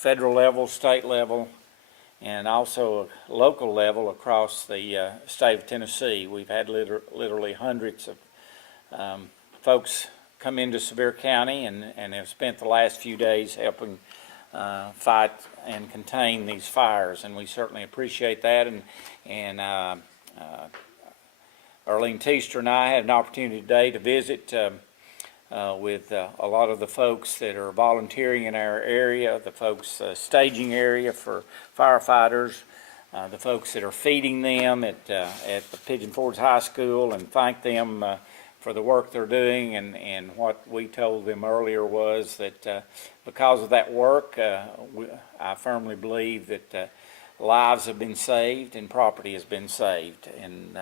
federal level, state level, and also a local level across the state of Tennessee. We've had literally hundreds of folks come into Sevier County and have spent the last few days helping fight and contain these fires, and we certainly appreciate that. And Arlene Teaster and I had an opportunity today to visit with a lot of the folks that are volunteering in our area, the folks staging area for firefighters, the folks that are feeding them at the Pigeon Forge High School, and thank them for the work they're doing. And what we told them earlier was that because of that work, I firmly believe that lives have been saved and property has been saved, and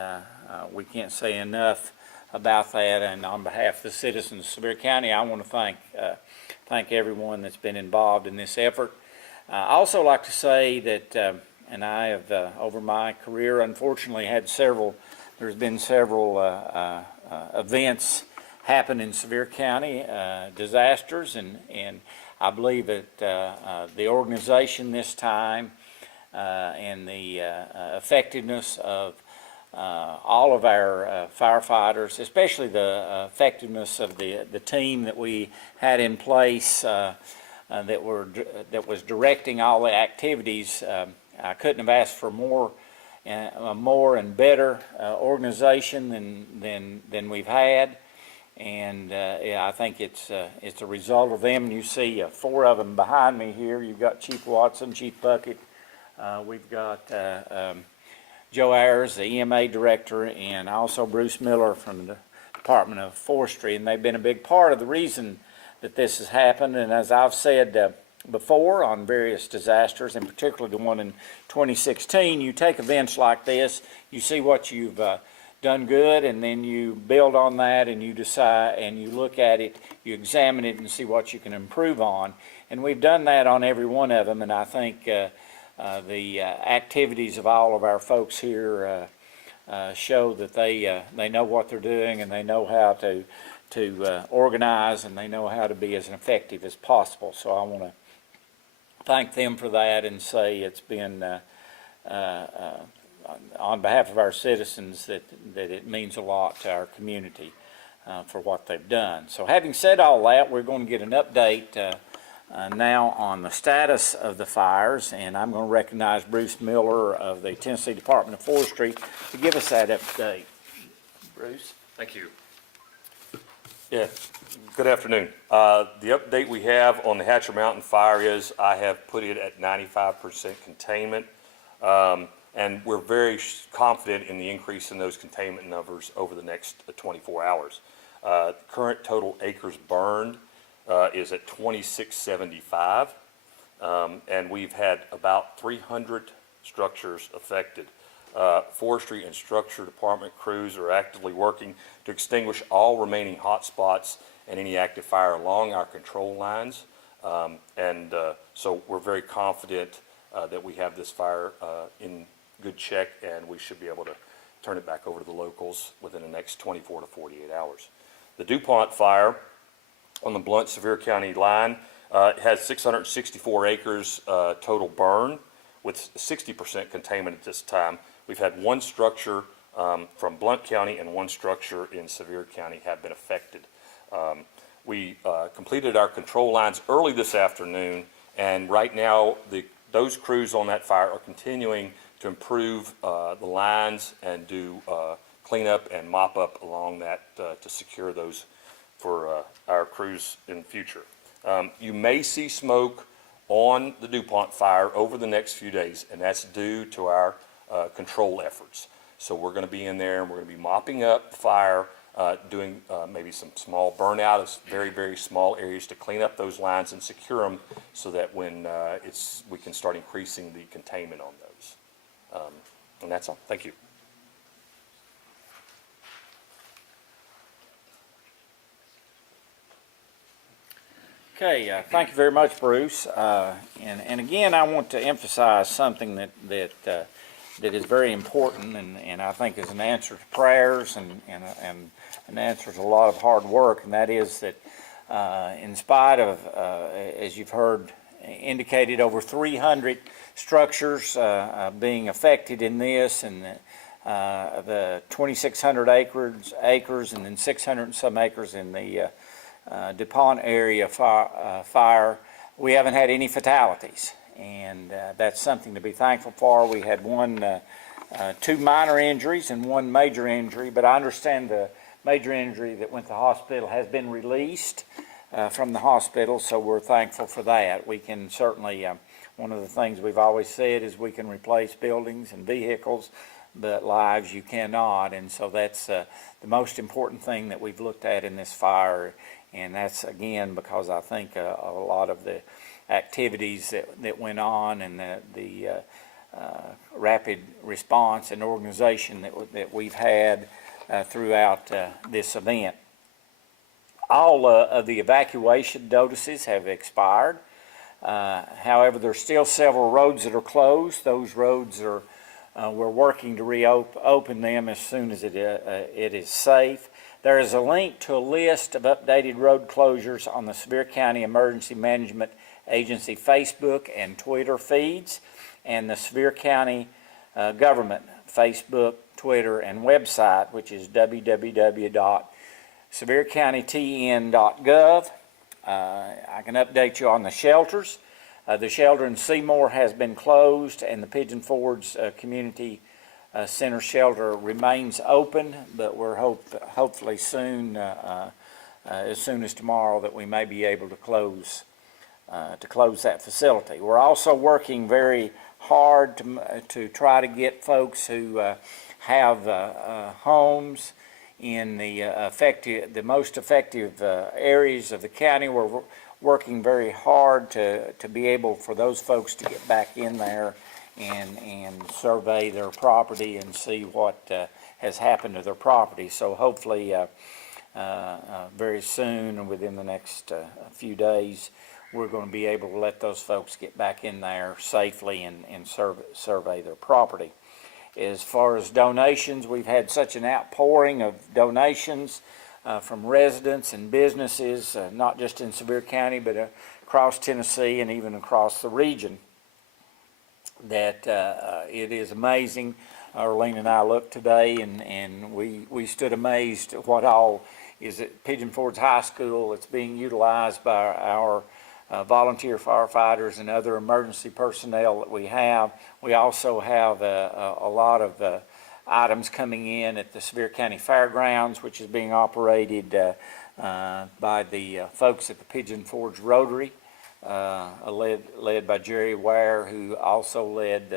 we can't say enough about that. And on behalf of the citizens of Sevier County, I want to thank everyone that's been involved in this effort. I also like to say that, and I have over my career, unfortunately, there's been several events happen in Sevier County, disasters, and I believe that the organization this time and the effectiveness of all of our firefighters, especially the effectiveness of the team that we had in place that was directing all the activities. I couldn't have asked for more and better organization than we've had, and yeah, I think it's a result of them. You see 4 of them behind me here. You've got Chief Watson, Chief Bucket. We've got Joe Ayers, the EMA director, and also Bruce Miller from the Department of Forestry, and they've been a big part of the reason that this has happened. And as I've said before on various disasters, and particularly the one in 2016, you take events like this, you see what you've done good, and then you build on that, and you decide, and you look at it, you examine it, and see what you can improve on. And we've done that on every one of them, and I think the activities of all of our folks here show that they know what they're doing, and they know how to organize, and they know how to be as effective as possible. So I want to thank them for that and say it's been on behalf of our citizens that it means a lot to our community for what they've done. So having said all that, we're going to get an update now on the status of the fires, and I'm going to recognize Bruce Miller of the Tennessee Department of Forestry to give us that update. Bruce? Thank you. Yeah, good afternoon. The update we have on the Hatcher Mountain fire is I have put it at 95% containment, and we're very confident in the increase in those containment numbers over the next 24 hours. Current total acres burned is at 2675, and we've had about 300 structures affected. Forestry and Structure Department crews are actively working to extinguish all remaining hot spots and any active fire along our control lines, so we're very confident that we have this fire in good check, and we should be able to turn it back over to the locals within the next 24 to 48 hours. The DuPont fire on the Blount-Sevier County line has 664 acres total burn with 60% containment at this time. We've had 1 structure from Blount County and 1 structure in Sevier County have been affected. We completed our control lines early this afternoon, and right now those crews on that fire are continuing to improve the lines and do cleanup and mop up along that to secure those for our crews in the future. You may see smoke on the DuPont fire over the next few days, and that's due to our control efforts. So we're going to be in there and we're going to be mopping up the fire, doing maybe some small burnout of very, very small areas to clean up those lines and secure them so that when we can start increasing the containment on those. And that's all. Thank you. Okay, thank you very much, Bruce. And again, I want to emphasize something that is very important, and I think is an answer to prayers and an answer to a lot of hard work, and that is that in spite of, as you've heard indicated over 300 structures being affected in this, and the 2,600 acres and then 600 and some acres in the DuPont area fire. We haven't had any fatalities, and that's something to be thankful for. We had two minor injuries and one major injury, but I understand the major injury that went to the hospital has been released from the hospital, so we're thankful for that. We can certainly, one of the things we've always said is we can replace buildings and vehicles, but lives you cannot, and so that's the most important thing that we've looked at in this fire, and that's again because I think a lot of the activities that went on and the rapid response and organization that we've had throughout this event. All of the evacuation notices have expired. However, there's still several roads that are closed. Those roads are, we're working to reopen them as soon as it is safe. There is a link to a list of updated road closures on the Sevier County Emergency Management Agency Facebook and Twitter feeds, and the Sevier County government Facebook, Twitter, and website, which is www.seviercountytn.gov. I can update you on the shelters. The shelter in Seymour has been closed, and the Pigeon Forge Community Center shelter remains open, but we're hopefully soon, as soon as tomorrow, that we may be able to close that facility. We're also working very hard to try to get folks who have homes in the most effective areas of the county. We're working very hard to be able for those folks to get back in there and survey their property and see what has happened to their property. So hopefully very soon, within the next few days, we're going to be able to let those folks get back in there safely and survey their property. As far as donations, we've had such an outpouring of donations from residents and businesses, not just in Sevier County, but across Tennessee and even across the region, that it is amazing. Arlene and I looked today, and we stood amazed at what all is at Pigeon Forge High School. It's being utilized by our volunteer firefighters and other emergency personnel that we have. We also have a lot of items coming in at the Sevier County Fairgrounds, which is being operated by the folks at the Pigeon Forge Rotary, led by Jerry Ware, who also led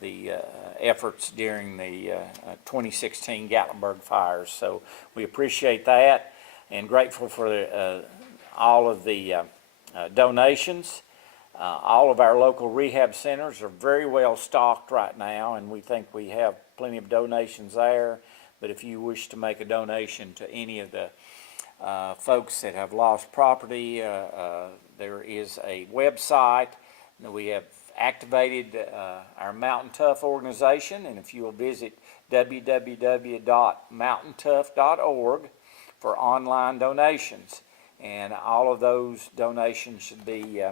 the efforts during the 2016 Gatlinburg fires. So we appreciate that and grateful for all of the donations. All of our local rehab centers are very well stocked right now, and we think we have plenty of donations there. But if you wish to make a donation to any of the folks that have lost property, there is a website that we have activated, our Mountain Tough organization, and if you will visit www.mountaintough.org for online donations, and all of those donations should be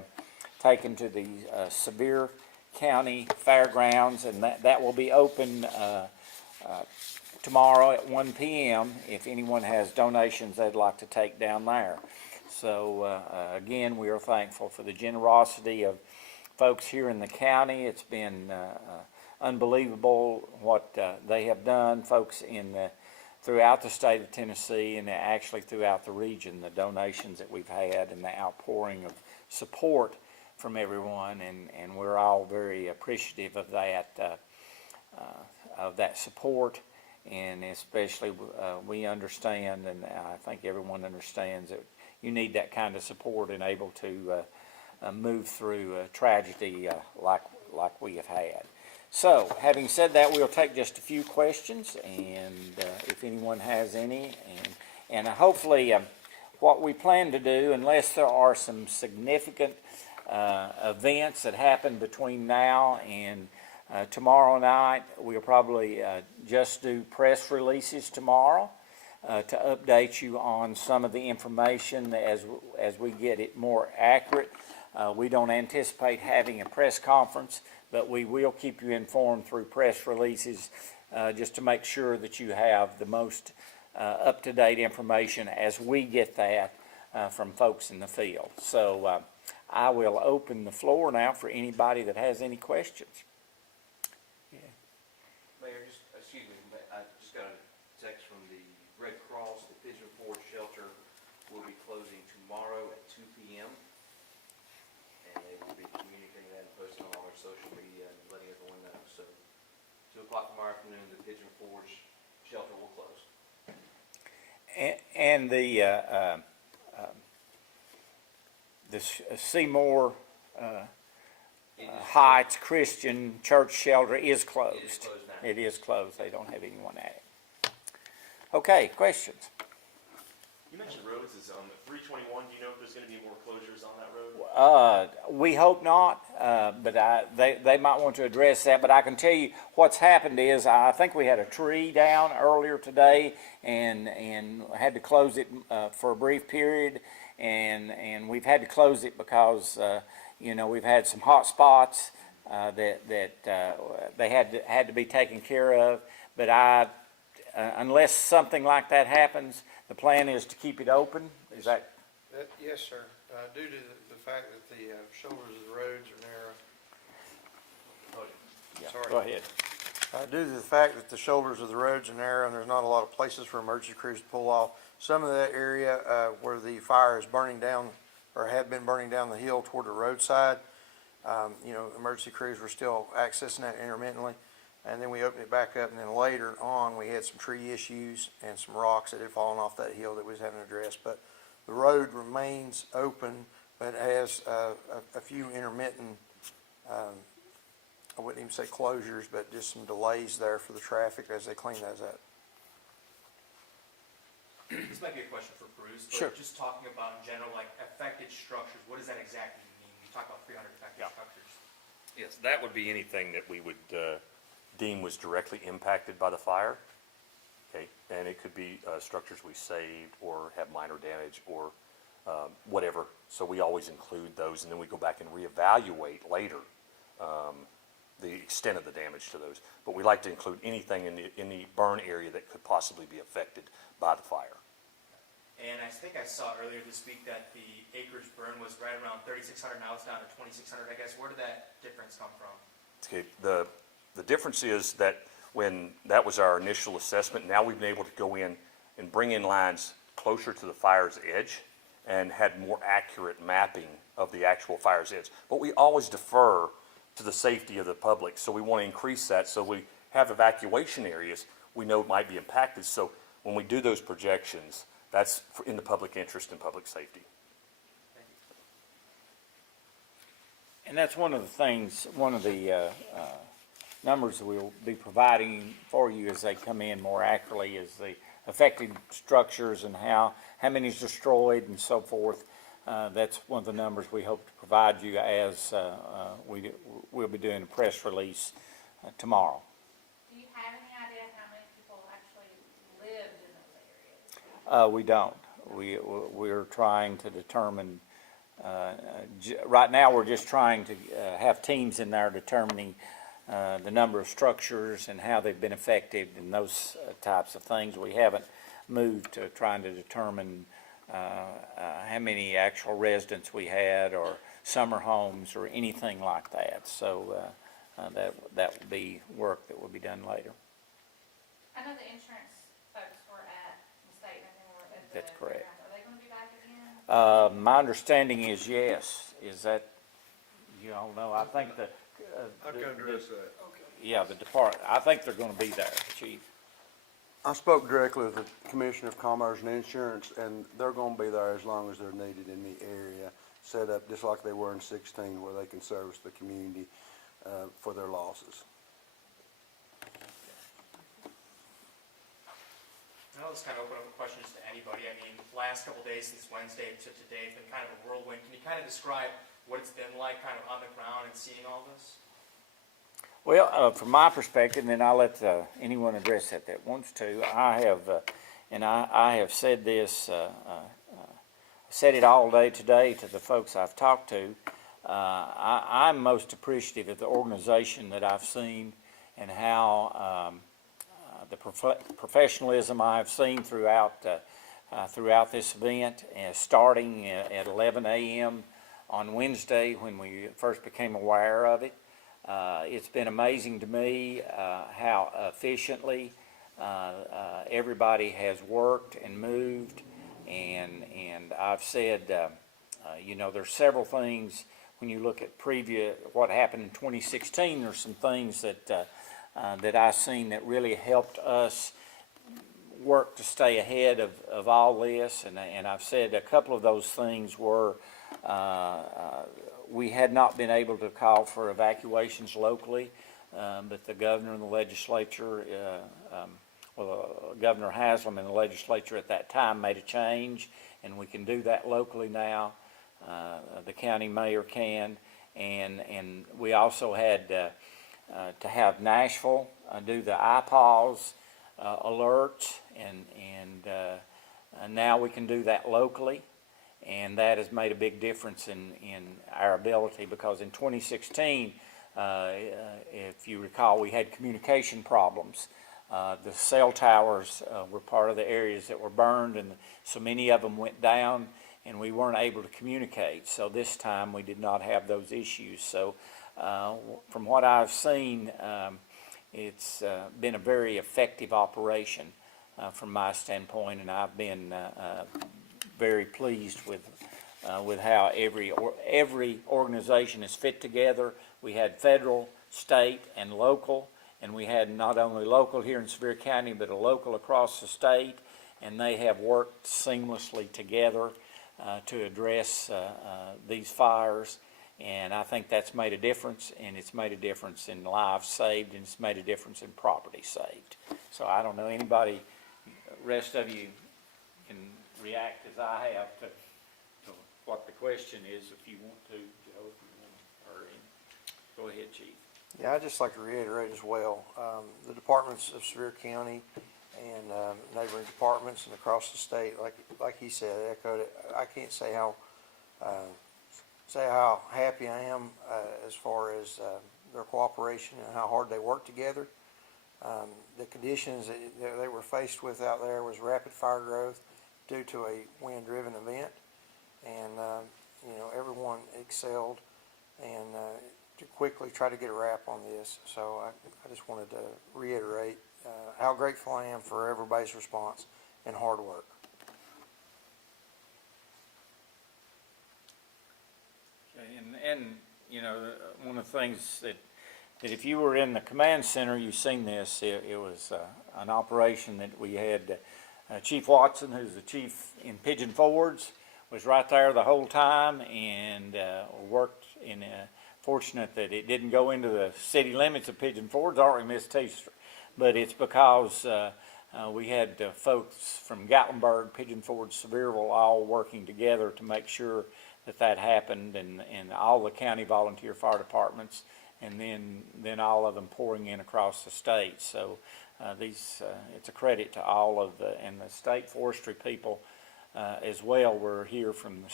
taken to the Sevier County Fairgrounds, and that will be open tomorrow at 1 p.m. if anyone has donations they'd like to take down there. So again, we are thankful for the generosity of folks here in the county. It's been unbelievable what they have done, folks throughout the state of Tennessee and actually throughout the region, the donations that we've had and the outpouring of support from everyone, and we're all very appreciative of that support, and especially we understand, and I think everyone understands, that you need that kind of support and able to move through tragedy like we have had. So, having said that, we'll take just a few questions, and if anyone has any, and hopefully what we plan to do, unless there are some significant events that happen between now and tomorrow night, we'll probably just do press releases tomorrow to update you on some of the information as we get it more accurate. We don't anticipate having a press conference, but we will keep you informed through press releases just to make sure that you have the most up-to-date information as we get that from folks in the field. So I will open the floor now for anybody that has any questions. Mayor, excuse me, I just got a text from the Red Cross. The Pigeon Forge shelter will be closing tomorrow at 2 p.m. And they will be communicating that and posting on all their social media and letting everyone know. So 2 o'clock tomorrow afternoon, the Pigeon Forge shelter will close. And the Seymour Heights Christian Church shelter is closed. It is closed now. It is closed. They don't have anyone at it. Okay, questions? You mentioned roads is on the 321. Do you know if there's going to be more closures on that road? We hope not, but they might want to address that. But I can tell you what's happened is I think we had a tree down earlier today and had to close it for a brief period, and we've had to close it because we've had some hot spots that they had to be taken care of. But unless something like that happens, the plan is to keep it open. Is that? Yes, sir. Due to the fact that the shoulders of the roads are narrow. Yeah, Sorry. go ahead. Due to the fact that the shoulders of the roads are narrow and there's not a lot of places for emergency crews to pull off, some of that area where the fire is burning down or had been burning down the hill toward the roadside, emergency crews were still accessing that intermittently. And then we opened it back up, and then later on, we had some tree issues and some rocks that had fallen off that hill that we was having to address. But the road remains open, but has a few intermittent, I wouldn't even say closures, but just some delays there for the traffic as they clean those up. This might be a question for Bruce, but Sure. just talking about in general, like affected structures, what does that exactly mean? You talk about 300 affected structures. Yes, that would be anything that we would deem was directly impacted by the fire. Okay, and it could be structures we saved or have minor damage or whatever. So we always include those, and then we go back and reevaluate later the extent of the damage to those. But we like to include anything in the burn area that could possibly be affected by the fire. And I think I saw earlier this week that the acreage burn was right around 3,600, now it's down to 2,600, I guess. Where did that difference come from? Okay, the difference is that when that was our initial assessment, now we've been able to go in and bring in lines closer to the fire's edge and had more accurate mapping of the actual fire's edge. But we always defer to the safety of the public, so we want to increase that so we have evacuation areas we know might be impacted. So when we do those projections, that's in the public interest and public safety. And that's one of the things, one of the numbers that we'll be providing for you as they come in more accurately is the affected structures and how many is destroyed and so forth. That's one of the numbers we hope to provide you as we'll be doing a press release tomorrow. Do you have any idea how many people actually lived in those areas? We don't. We're trying to determine, right now we're just trying to have teams in there determining the number of structures and how they've been affected and those types of things. We haven't moved to trying to determine how many actual residents we had or summer homes or anything like that. So that will be work that will be done later. I know the insurance folks were at the state and they were at the. That's correct. Are they gonna be back again? My understanding is yes. Is that, you all know, I think the. I can address that. Yeah, the department, I think they're gonna be there, Chief. I spoke directly with the Commissioner of Commerce and Insurance, and they're gonna be there as long as they're needed in the area, set up just like they were in 16, where they can service the community for their losses. I'll just kind of open up questions to anybody. I mean, last couple days since Wednesday to today, it's been kind of a whirlwind. Can you kind of describe what it's been like kind of on the ground and seeing all this? Well, from my perspective, and then I'll let anyone address that wants to. I have said this, said it all day today to the folks I've talked to. I'm most appreciative of the organization that I've seen and how the professionalism I've seen throughout this event, starting at 11 a.m. on Wednesday when we first became aware of it. It's been amazing to me how efficiently everybody has worked and moved, and I've said, you know, there's several things when you look at what happened in 2016. There's some things that I've seen that really helped us work to stay ahead of all this, and I've said a couple of those things were we had not been able to call for evacuations locally, but the governor and the legislature, Governor Haslam and the legislature at that time made a change, and we can do that locally now. The county mayor can, and we also had to have Nashville do the IPAWS alerts, and now we can do that locally, and that has made a big difference in our ability, because in 2016, if you recall, we had communication problems. The cell towers were part of the areas that were burned, and so many of them went down, and we weren't able to communicate. So this time we did not have those issues. So from what I've seen, it's been a very effective operation from my standpoint, and I've been very pleased with how every organization is fit together. We had federal, state, and local, and we had not only local here in Sevier County, but a local across the state, and they have worked seamlessly together to address these fires, and I think that's made a difference, and it's made a difference in lives saved, and it's made a difference in property saved. So I don't know, anybody, rest of you can react as I have to what the question is, if you want to, Joe, if you want, or go ahead, Chief. Yeah, I'd just like to reiterate as well, the departments of Sevier County and neighboring departments and across the state, like he said, echoed it. I can't say how happy I am as far as their cooperation and how hard they work together. The conditions that they were faced with out there was rapid fire growth due to a wind-driven event, and you know, everyone excelled and to quickly try to get a wrap on this. So I just wanted to reiterate how grateful I am for everybody's response and hard work. And you know, one of the things that if you were in the command center, you've seen this. It was an operation that we had. Chief Watson, who's the chief in Pigeon Forge, was right there the whole time, and worked in. Fortunate that it didn't go into the city limits of Pigeon Forge, or we missed Taster. But it's because we had folks from Gatlinburg, Pigeon Forge, Sevierville, all working together to make sure that happened, and all the county volunteer fire departments, and then all of them pouring in across the state. So it's a credit to all of and the state forestry people as well were here from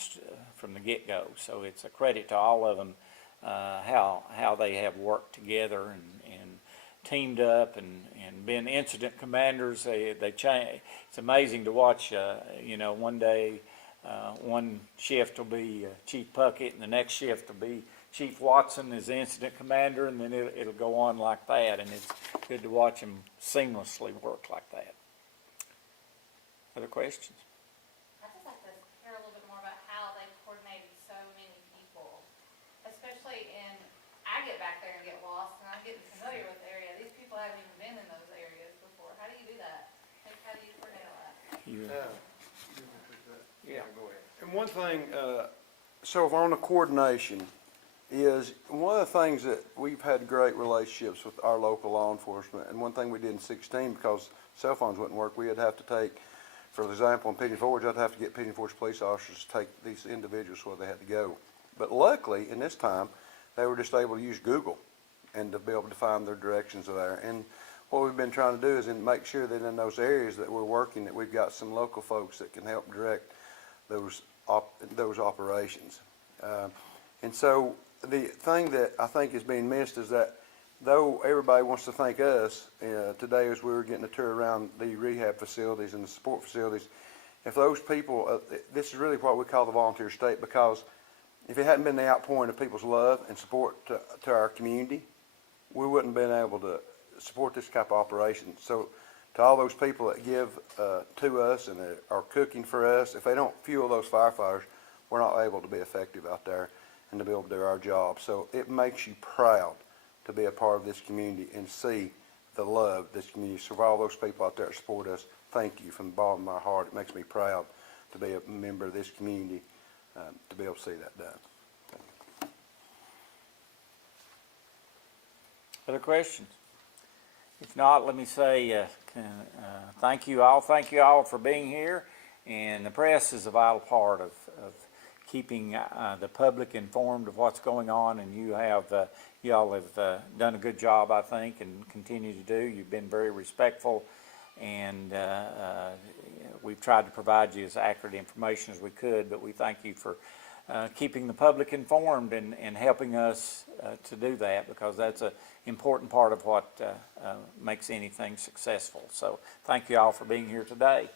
the get-go. So it's a credit to all of them how they have worked together and teamed up and been incident commanders. They change. It's amazing to watch. You know, one day one shift will be Chief Puckett, and the next shift will be Chief Watson as the incident commander, and then it'll go on like that, and it's good to watch them seamlessly work like that. Other questions? I'd just like to hear a little bit more about how they coordinated so many people, especially I get back there and get lost, and I'm getting familiar with the area. These people haven't even been in those areas before. How do you do that? How do you coordinate all that? Yeah, go ahead. And one thing, so on the coordination, is one of the things that we've had great relationships with our local law enforcement, and one thing we did in 16, because cell phones wouldn't work, we'd have to take, for example, in Pigeon Forge, I'd have to get Pigeon Forge police officers to take these individuals where they had to go. But luckily, in this time, they were just able to use Google and to be able to find their directions there. And what we've been trying to do is make sure that in those areas that we're working, that we've got some local folks that can help direct those operations. And so the thing that I think is being missed is that though everybody wants to thank us, today as we were getting a tour around the rehab facilities and the support facilities, if those people, this is really what we call the volunteer state, because if it hadn't been the outpouring of people's love and support to our community, we wouldn't have been able to support this type of operation. So to all those people that give to us and that are cooking for us, if they don't fuel those firefighters, we're not able to be effective out there and to be able to do our job. So it makes you proud to be a part of this community and see the love this community. So for all those people out there that support us, thank you from the bottom of my heart. It makes me proud to be a member of this community, to be able to see that done. Other questions? If not, let me say thank you all. Thank you all for being here. And the press is a vital part of keeping the public informed of what's going on. And you all have done a good job, I think, and continue to do. You've been very respectful, and we've tried to provide you as accurate information as we could. But we thank you for keeping the public informed and helping us to do that, because that's an important part of what makes anything successful. So thank you all for being here today.